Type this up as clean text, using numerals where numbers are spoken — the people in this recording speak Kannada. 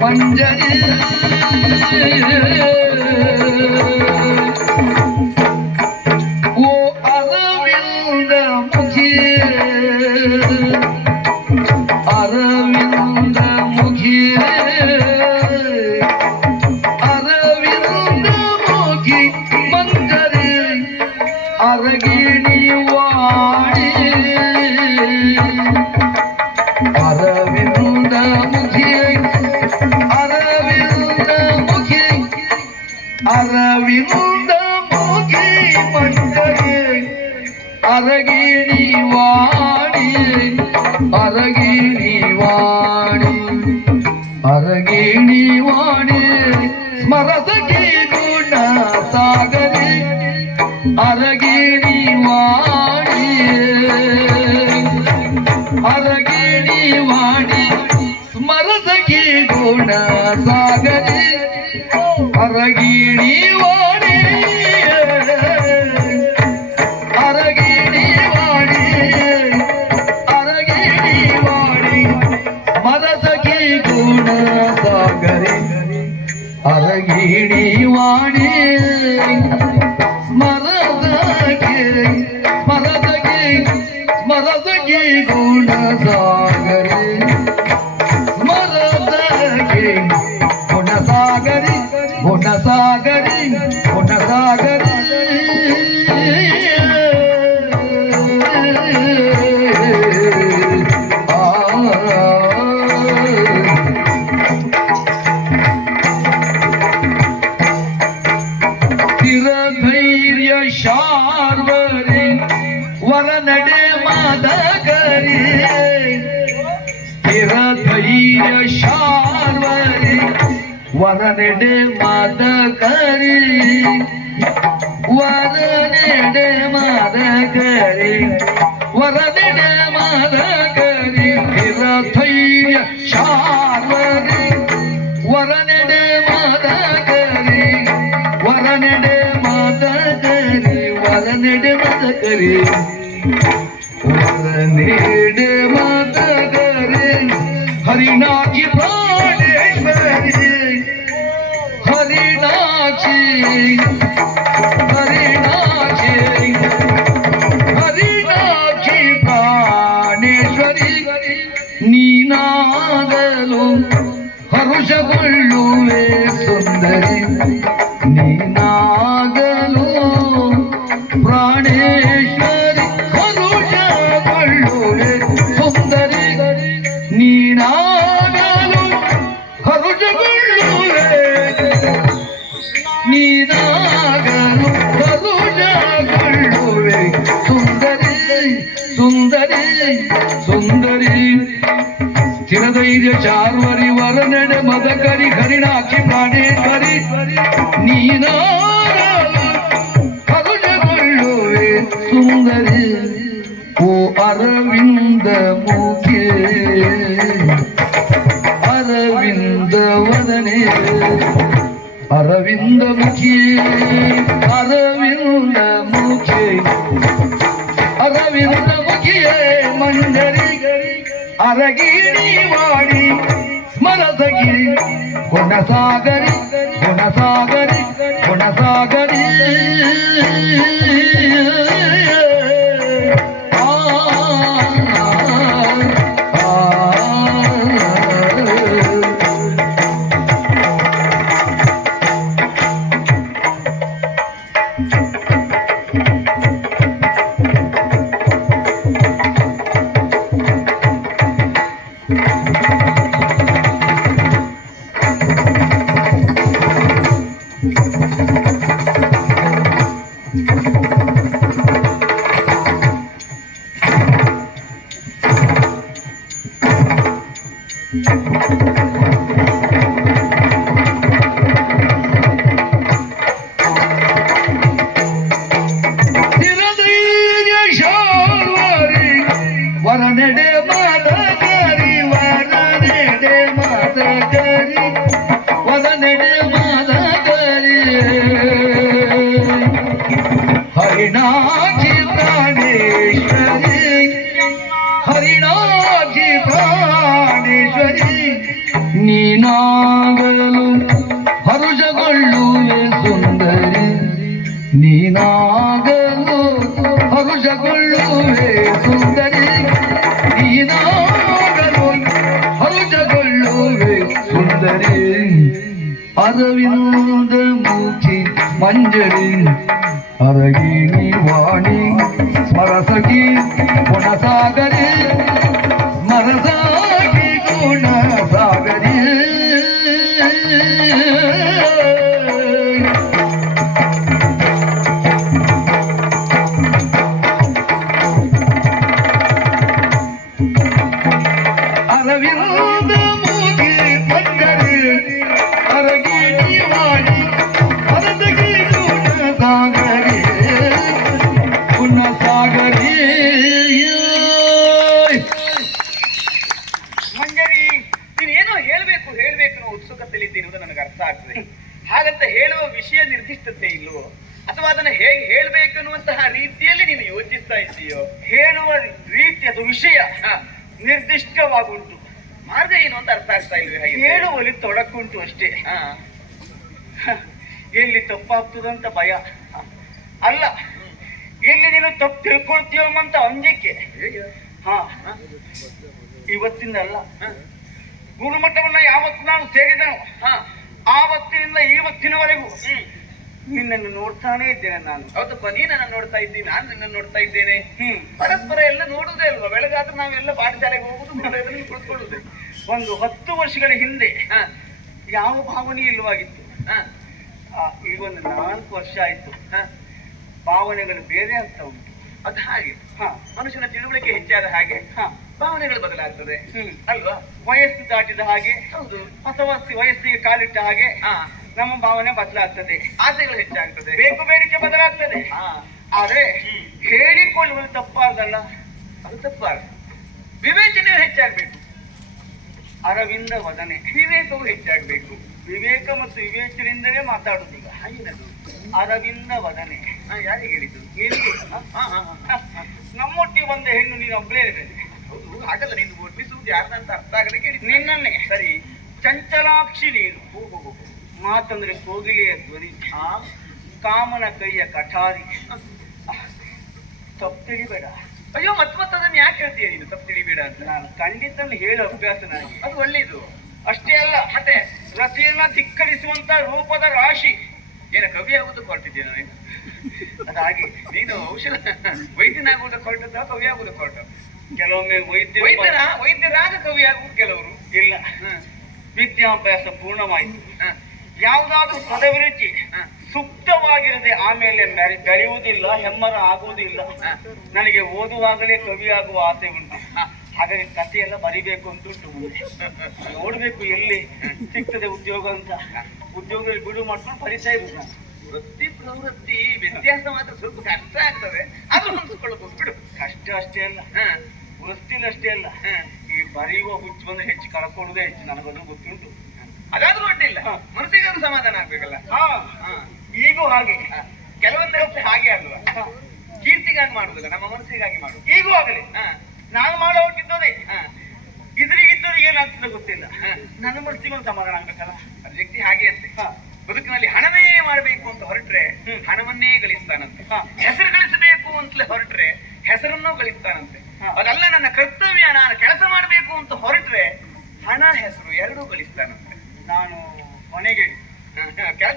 ಮಂಜರಿ ಓ ಅರವಿಂದ ಮುಖಿ ಅರವಿಂದ ಮುಖಿ ಅರವಿಂದ ಮುಖಿ ಮಂಜರಿ ಅರಗಿಣಿ ವಾಡಿ ಅರವಿಂದ ಮುಖಿ ಅರವಿಂದ ಮುಖಿ ಮಂಜರಿ ಅರಗಿಣಿ ವಾಡಿ ಅರಗಿಣಿ ವಾಡಿ ಅರಗಿಣಿ ವಾಡಿ ಸ್ಮರಸಗಿ ಗುಣ ಸಾಗರಿ ಅರಗಿಣಿ ವಾಡಿ ಅರಗಿಣಿ ವಾಡಿ ಸ್ಮರಸಗಿ ಗುಣ ಸಾಗರಿ ಅರಗಿಣಿ ವಾಡಿ ಅರಗಿಣಿ ವಾಡಿ ಅರಗಿಣಿ ವಾಡಿ ಮರಸಗಿ ಗುಣ ಸಾಗರಿ ಅರಗಿಣಿ ವಾಡಿ ಸ್ಮರಸಗಿ ಸ್ಮರಸಗಿ ಸ್ಮರಸಗಿ ಗುಣ ಸಾಗರಿ ಸ್ಮರಸಗಿ ಗುಣ ಸಾಗರಿ ಗುಣಸಾಗರಿ ಗುಣಸಾಗರಿ ಸ್ಥಿರಧೈರ್ಯ ಶಾರ್ವರಿ ವರನಡೆ ಮಾದಗರಿ ಸ್ಥಿರಧೈರ್ಯ ಶಾರ್ವರಿ ವರನೆಡೆ ಮಾದಕರಿ ವರನೆಡೆ ಮಾದಕರಿ ವರನೆಡೆ ಮಾದಕರಿ ಸ್ಥಿರಧೈರ್ಯ ಶಾರ್ವರಿ ವರನೆಡೆ ಮಾದಕರಿ ವರನೆಡೆ ಮಾದಕರಿ ವರನೆಡೆ ಮಾದಕರಿ ವರನೆಡೆ ಮಾದಕರಿ ಹರಿನಾಗಿ ಪ್ರಾಣೇಶ್ವರಿ ಹರಿನಾಕ್ಷಿ ಹರಿನಾಕ್ಷಿ ಹರಿನಾಕ್ಷಿ ಪ್ರಾಣೇಶ್ವರಿ ನೀನಾಗಲು ಹರುಷಗೊಳ್ಳುವೆ ಸುಂದರಿ ನೀನಾಗಲು ಪ್ರಾಣೇಶ್ವರಿ ಹರುಷಗೊಳ್ಳುವೆ ಸುಂದರಿ ನೀನಾಗಲು ಹರುಷಗೊಳ್ಳುವೆ ನೀನಾಗಲು ಹರುಷಗೊಳ್ಳುವೆ ಸುಂದರಿ ಸುಂದರಿ ಸುಂದರಿ ಸ್ಥಿರಧೈರ್ಯ ಚಾರ್ವರಿ ವರನಡೆ ಮದಕರಿ ಹರಿಣಾಕ್ಷಿ ಪ್ರಾಣೇಶ್ವರಿ ನೀನಾಗಲು ಹರುಷಗೊಳ್ಳುವೆ ಸುಂದರಿ ಓ ಅರವಿಂದ ಮುಖಿ ಅರವಿಂದ ವದನೆ ಅರವಿಂದ ಮುಖಿ ಅರವಿಂದ ಮುಖಿ ಅರವಿಂದ ಮುಖಿಯೇ ಮಂಜರಿ ಅರಗಿಣಿ ವಾಡಿ ಸ್ಮರಸಗಿ ಗುಣಸಾಗರಿ ಗುಣಸಾಗರಿ ಗುಣಸಾಗರಿ Thank you. ಹರಿಣಾಕ್ಷಿ ಪ್ರಾಣೇಶ್ವರಿ ಹರಿಣಾಕ್ಷಿ ಪ್ರಾಣೇಶ್ವರಿ ನೀನಾಗಲು ಹರುಷಗೊಳ್ಳುವೆ ಸುಂದರಿ ನೀನಾಗಲು ಹರುಷಗೊಳ್ಳುವೆ ಸುಂದರಿ ನೀನಾಗಲು ಹರುಷಗೊಳ್ಳುವೆ ಸುಂದರಿ ಅರವಿಂದ ಮುಖಿ ಮಂಜರಿ ಅರಗಿಣಿ ವಾಣಿ ಸ್ಮರಸಗಿ ಗುಣಸಾಗರಿ ಸ್ಮರಸಾಗಿ ಗುಣಸಾಗರಿ ಅರವಿಂದ ಮುಖಿ ಮಂಜರಿ ಅರಗಿಣಿ ವಾಣಿ ಸ್ಮರಸಗಿ ಗುಣಸಾಗರಿ ಗುಣಸಾಗರಿ ಮಂಜರಿ, ನೀನೇನೋ ಹೇಳ್ಬೇಕು ಅನ್ನೋ ಉತ್ಸುಕತೆಯಲ್ಲಿದ್ದೀರುವುದು ನನಗೆ ಅರ್ಥ ಆಗ್ತದೆ. ಹಾಗಂತ ಹೇಳುವ ವಿಷಯ ನಿರ್ದಿಷ್ಟತೆ ಇಲ್ವೋ, ಅಥವಾ ಅದನ್ನು ಹೇಗೆ ಹೇಳ್ಬೇಕು ಅನ್ನುವಂತಹ ರೀತಿಯಲ್ಲಿ ನೀನು ಯೋಚಿಸ್ತಾ ಇದ್ದೀಯೋ? ಹೇಳುವ ರೀತಿ ಅದು ವಿಷಯ ನಿರ್ದಿಷ್ಟವಾಗುಂಟು, ಮಾರ್ಗ ಏನು ಅಂತ ಅರ್ಥ ಆಗ್ತಾ ಇಲ್ವೇ? ಹೇಳುವಲ್ಲಿ ತೊಡಕುಂಟು ಅಷ್ಟೇ. ಎಲ್ಲಿ ತಪ್ಪಾಗ್ತದಂತ ಭಯ ಅಲ್ಲ, ಎಲ್ಲಿ ನೀನು ತಪ್ಪು ತಿಳ್ಕೊಳ್ತೀಯೋ ಅಂತ ಅಂಜಿಕೆ. ಇವತ್ತಿಂದ ಅಲ್ಲ, ಗುರುಮಠವನ್ನ ಯಾವತ್ತು ನಾನು ಸೇರಿದನು ಆವತ್ತಿನಿಂದ ಇವತ್ತಿನವರೆಗೂ ನಿನ್ನನ್ನು ನೋಡ್ತಾನೆ ಇದ್ದೇನೆ ನಾನು. ಹೌದಪ್ಪ, ನೀ ನನ್ನ ನೋಡ್ತಾ ಇದ್ದೀನಿ, ನಾನು ನಿನ್ನನ್ನು ನೋಡ್ತಾ ಇದ್ದೇನೆ. ಪರಸ್ಪರ ಎಲ್ಲ ನೋಡುವುದೇ ಅಲ್ವಾ? ಬೆಳಗಾದ್ರೆ ನಾವೆಲ್ಲ ಪಾಠಶಾಲೆಗೆ ಹೋಗುದು, ಕುಳಿತುಕೊಳ್ಳುದೇ. ಒಂದು 10 ವರ್ಷಗಳ ಹಿಂದೆ ಯಾವ ಭಾವನೆ ಇಲ್ಲವಾಗಿತ್ತು. ಈಗ ಒಂದು 4 ವರ್ಷ ಆಯ್ತು, ಭಾವನೆಗಳು ಬೇರೆ ಅಂತ ಉಂಟು. ಅದು ಹಾಗೆ ಮನುಷ್ಯನ ತಿಳುವಳಿಕೆ ಹೆಚ್ಚಾದ ಹಾಗೆ ಭಾವನೆಗಳು ಬದಲಾಗ್ತದೆ ಅಲ್ವಾ? ವಯಸ್ಸು ದಾಟಿದ ಹಾಗೆ, ಹೌದು, ಹೊಸ ವಯಸ್ಸಿಗೆ ಕಾಲಿಟ್ಟ ಹಾಗೆ ನಮ್ಮ ಭಾವನೆ ಬದಲಾಗ್ತದೆ, ಆಸೆಗಳು ಹೆಚ್ಚಾಗ್ತದೆ, ಬೇಕು ಬೇಡಿಕೆ ಬದಲಾಗ್ತದೆ. ಆದ್ರೆ ಹೇಳಿಕೊಳ್ಳುವುದು ತಪ್ಪಾರ್ದಲ್ಲ, ಅದು ತಪ್ಪಾರ. ವಿವೇಚನೆ ಹೆಚ್ಚಾಗ್ಬೇಕು, ಅರವಿಂದ ವದನೆ, ವಿವೇಕವು ಹೆಚ್ಚಾಗ್ಬೇಕು. ವಿವೇಕ ಮತ್ತು ವಿವೇಚನೆಯಿಂದಲೇ ಮಾತಾಡುದಿಲ್ಲ. ಹಾಗೇನದು ಅರವಿಂದ ವದನೆ ಯಾರಿಗೆ ಹೇಳಿದ್ದು? ನಮ್ಮೊಟ್ಟಿಗೆ ಬಂದ ಹೆಣ್ಣು ನೀನು ಒಬ್ಬಳೇ ಇರಬೇಕು. ಹೌದು, ಹಾಗಲ್ಲ, ನೀನು ವರ್ಣಿಸುವುದು ಯಾರದಂತ ಅರ್ಥ ಆಗದೆ ಕೇಳಿದ್ದು ನಿನ್ನನ್ನೇ. ಸರಿ, ಚಂಚಲಾಕ್ಷಿ ನೀನು, ಮಾತಂದ್ರೆ ಕೋಗಿಲೆಯ ಧ್ವನಿ, ಕಾಮನ ಕೈಯ ಕಠಾರಿ. ತಪ್ಪು ತಿಳಿಬೇಡ. ಅಯ್ಯೋ, ಮತ್ತದನ್ನು ಯಾಕೆ ಹೇಳ್ತೀಯ ನೀನು? ತಪ್ಪು ತಿಳಿಬೇಡ ಅಂತ ನಾನು ಖಂಡಿತಲ್ಲಿ ಹೇಳೋ ಅಭ್ಯಾಸ ನನಗೆ, ಅದು ಒಳ್ಳೇದು. ಅಷ್ಟೇ ಅಲ್ಲ, ಮತ್ತೆ ರತಿಯನ್ನ ಧಿಕ್ಕರಿಸುವಂತ ರೂಪದ ರಾಶಿ. ಏನ ಕವಿ ಆಗುವುದಕ್ಕೆ ಹೊರಟಿದ್ಯಾ ನಾನು? ಅದಾಗಿ ನೀನು ವೈದ್ಯನಾಗುವುದಕ್ಕೆ ಹೊರಟದ, ಕವಿ ಆಗುವುದಕ್ಕೆ ಹೊರಟ? ಕೆಲವೊಮ್ಮೆ ವೈದ್ಯರಾಗ ಕವಿ ಆಗುವುದು, ಕೆಲವರು ಇಲ್ಲ. ವಿದ್ಯಾಭ್ಯಾಸ ಪೂರ್ಣವಾಯಿತು, ಯಾವುದಾದ್ರೂ ಪದವಿರುಚಿ ಸುಪ್ತವಾಗಿರದೆ ಆಮೇಲೆ ಬೆಳೆಯುವುದಿಲ್ಲ, ಹೆಮ್ಮರ ಆಗುವುದಿಲ್ಲ. ನನಗೆ ಓದುವಾಗಲೇ ಕವಿ ಆಗುವ ಆಸೆ ಉಂಟು. ಹಾಗಾಗಿ ಕಥೆಯೆಲ್ಲ ಬರಿಬೇಕು ಅಂತ ಉಂಟು. ಮುಂದೆ ನೋಡ್ಬೇಕು ಎಲ್ಲಿ ಸಿಗ್ತದೆ ಉದ್ಯೋಗ ಅಂತ. ಉದ್ಯೋಗದಲ್ಲಿ ಬಿಡು ಮಾಡ್ಕೊಂಡು ಬರಿತಾ ಇರುವುದು. ವೃತ್ತಿ ಪ್ರವೃತ್ತಿ ವ್ಯತ್ಯಾಸ ಮಾತ್ರ ಸ್ವಲ್ಪ ಕಷ್ಟ ಆಗ್ತದೆ, ಅದು ಹೊಂದಿಸ್ಕೊಳ್ಳಬಹುದು, ಬಿಡು. ಕಷ್ಟ ಅಷ್ಟೇ ಅಲ್ಲ, ವೃತ್ತಿಲಿ ಅಷ್ಟೇ ಅಲ್ಲ, ಈ ಬರೆಯುವ ಹುಚ್ಚು ಬಂದ್ರೆ ಹೆಚ್ಚು ಕಳ್ಕೊಳ್ಳುವುದೇ ಹೆಚ್ಚು. ನನಗದು ಗೊತ್ತುಂಟು. ಅದಾದ್ರೂ ಅಡ್ಡಿಲ್ಲ, ಮನಸ್ಸಿಗೆ ಸಮಾಧಾನ ಆಗ್ಬೇಕಲ್ಲ. ಈಗೂ ಹಾಗೆ ಕೆಲವೊಂದು ಹಾಗೆ ಅಲ್ವಾ? ಕೀರ್ತಿಗಾಗಿ ಮಾಡುದಿಲ್ಲ, ನಮ್ಮ ಮನಸ್ಸಿಗಾಗಿ ಮಾಡುದು. ಈಗೂ ಆಗಲಿ, ನಾನು ಮಾಡೋ ಹೊಟ್ಟಿದ್ದೋದೇ. ಇದ್ರಿಗಿದ್ದವ್ರಿಗೆ ಏನಾಗ್ತದೆ ಗೊತ್ತಿಲ್ಲ, ನನ್ನ ಮನಸ್ಸಿಗೆ ಒಂದು ಸಮಾಧಾನ ಆಗ್ಬೇಕಲ್ಲ. ಅದು ವ್ಯಕ್ತಿ ಹಾಗೆ ಅಂತೆ. ಬದುಕಿನಲ್ಲಿ ಹಣವೇ ಮಾಡಬೇಕು ಅಂತ ಹೊರಟ್ರೆ ಹಣವನ್ನೇ ಗಳಿಸ್ತಾನಂತೆ. ಹೆಸರು ಗಳಿಸಬೇಕು ಅಂತಲೇ ಹೊರಟ್ರೆ ಹೆಸರನ್ನೂ ಗಳಿಸ್ತಾನಂತೆ. ಅದಲ್ಲ, ನನ್ನ ಕರ್ತವ್ಯ, ನಾನು ಕೆಲಸ ಮಾಡಬೇಕು ಅಂತ ಹೊರಟ್ರೆ ಹಣ ಹೆಸರು ಎರಡೂ ಗಳಿಸ್ತಾನಂತೆ. ನಾನು ಕೊನೆಗೆ